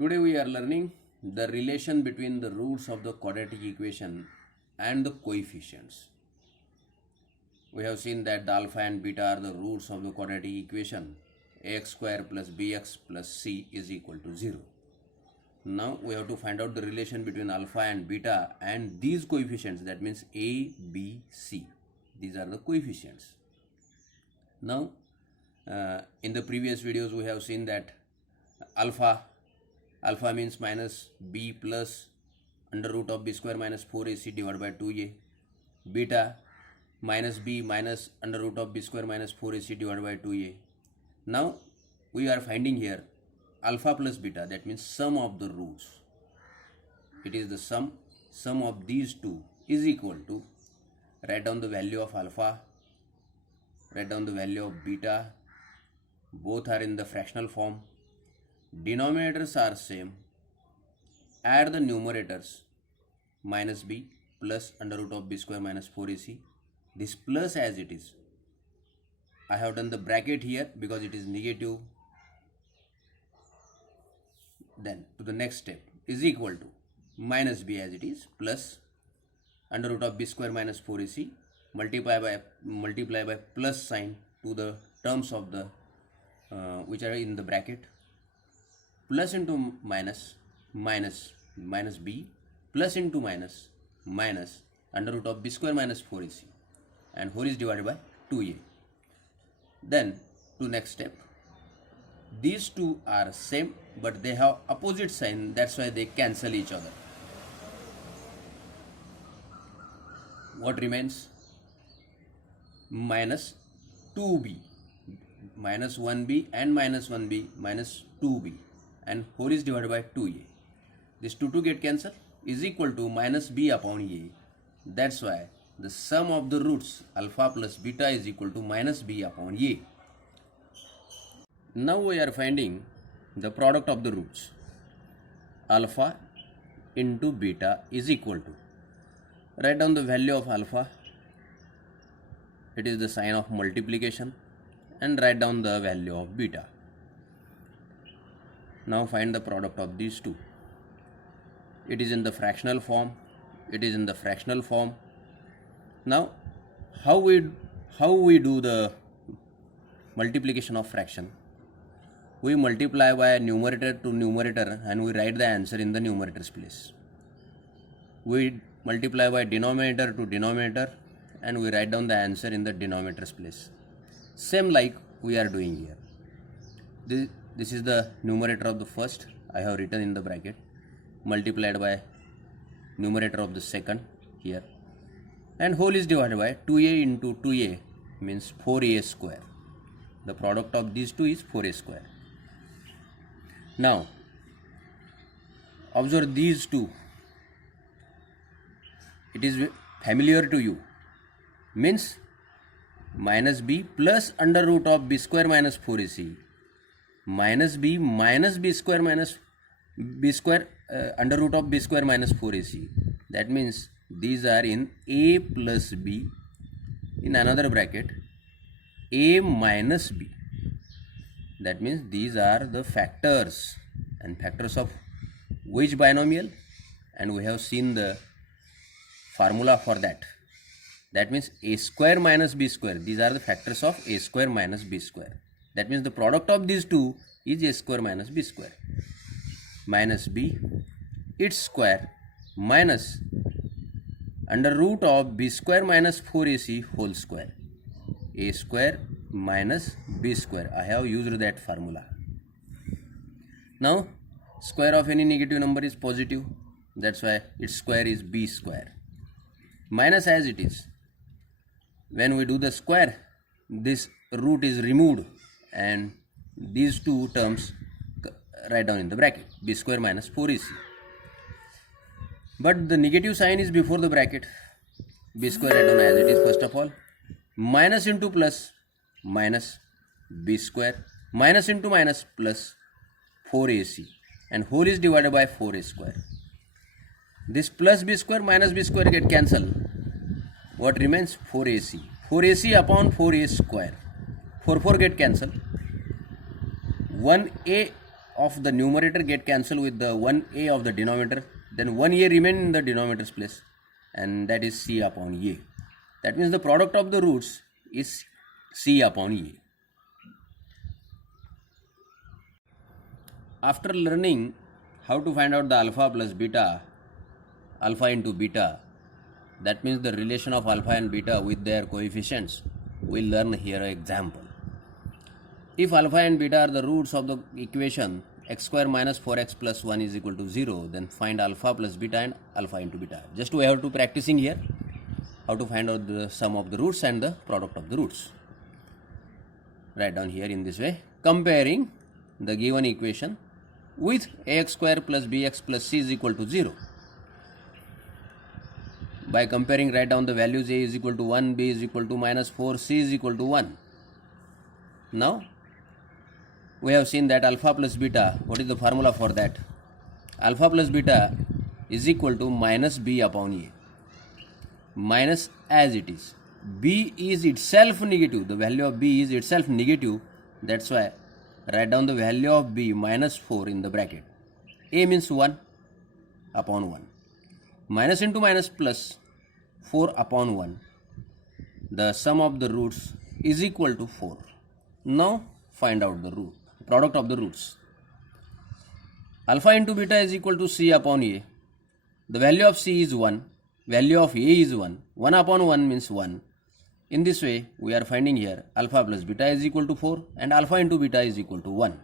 Today we are learning the relation between the roots of the quadratic equation and the coefficients. We have seen that the alpha and beta are the roots of the quadratic equation. Ax square plus bx plus c is equal to 0. Now we have to find out the relation between alpha and beta and these coefficients, that means a, b, c. These are the coefficients. Now in the previous videos we have seen that alpha means minus b plus under root of b square minus 4ac divided by 2a. Beta minus b minus under root of b square minus 4ac divided by 2a. Now we are finding here alpha plus beta, that means sum of the roots. It is the sum of these two is equal to, write down the value of alpha, write down the value of beta. Both are in the fractional form. Denominators are same. Add the numerators, minus b plus under root of b square minus 4ac. This plus as it is. I have done the bracket here because it is negative. Then to the next step is equal to minus b as it is plus under root of b square minus 4ac multiply by plus sign to the terms of the which are in the bracket, plus into minus b plus into minus under root of b square minus 4ac and whole is divided by 2a. Then to next step, these two are same but they have opposite sign, that's why they cancel each other. What remains? Minus 2b, minus 1b and minus 1b minus 2b and whole is divided by 2a. This 2 get cancelled is equal to minus b upon a. That's why the sum of the roots alpha plus beta is equal to minus b upon a. Now we are finding the product of the roots. Alpha into beta is equal to, write down the value of alpha, it is the sign of multiplication, and write down the value of beta. Now find the product of these two. It is in the fractional form. Now how we do the multiplication of fraction? We multiply by numerator to numerator and we write the answer in the numerator's place. We multiply by denominator to denominator and we write down the answer in the denominator's place. Same like we are doing here. This is the numerator of the first, I have written in the bracket, multiplied by numerator of the second here, and whole is divided by 2a into 2a means 4a square. The product of these two is 4a square. Now observe these two. It is familiar to you, means minus b plus under root of b square minus 4ac minus b square minus b square under root of b square minus 4ac. That means these are in a plus b, in another bracket a minus b. That means these are the factors, and factors of which binomial, and we have seen the formula for that. That means a square minus b square. These are the factors of a square minus b square. That means the product of these two is a square minus b square. Minus b its square minus under root of b square minus 4ac whole square. A square minus b square. I have used that formula. Now square of any negative number is positive. That's why its square is b square. Minus as it is. When we do the square, this root is removed and these two terms write down in the bracket, b square minus 4ac. But the negative sign is before the bracket. B square write down as it is first of all. Minus into plus minus b square minus into minus plus 4ac and whole is divided by 4a square. This plus b square minus b square get cancelled. What remains? 4ac. 4ac upon 4a square. 4 get cancelled. 1a of the numerator get cancelled with the 1a of the denominator, then 1a remain in the denominator's place, and that is c upon a. That means the product of the roots is c upon a. After learning how to find out the alpha plus beta, alpha into beta, that means the relation of alpha and beta with their coefficients, we'll learn here an example. If alpha and beta are the roots of the equation x square minus 4x plus 1 is equal to 0, then find alpha plus beta and alpha into beta. Just we have to practicing here how to find out the sum of the roots and the product of the roots. Write down here in this way, comparing the given equation with ax square plus bx plus c is equal to 0. By comparing, write down the values. A is equal to 1, b is equal to minus 4, c is equal to 1. Now we have seen that alpha plus beta, what is the formula for that? Alpha plus beta is equal to minus b upon a, minus as it is. B is itself negative, the value of b is itself negative, that's why write down the value of b minus 4 in the bracket. A means 1 upon 1. Minus into minus plus 4 upon 1. The sum of the roots is equal to 4. Now find out the root, product of the roots. Alpha into beta is equal to c upon a. The value of c is 1. Value of a is 1. 1 upon 1 means 1. In this way, we are finding here alpha plus beta is equal to 4 and alpha into beta is equal to 1.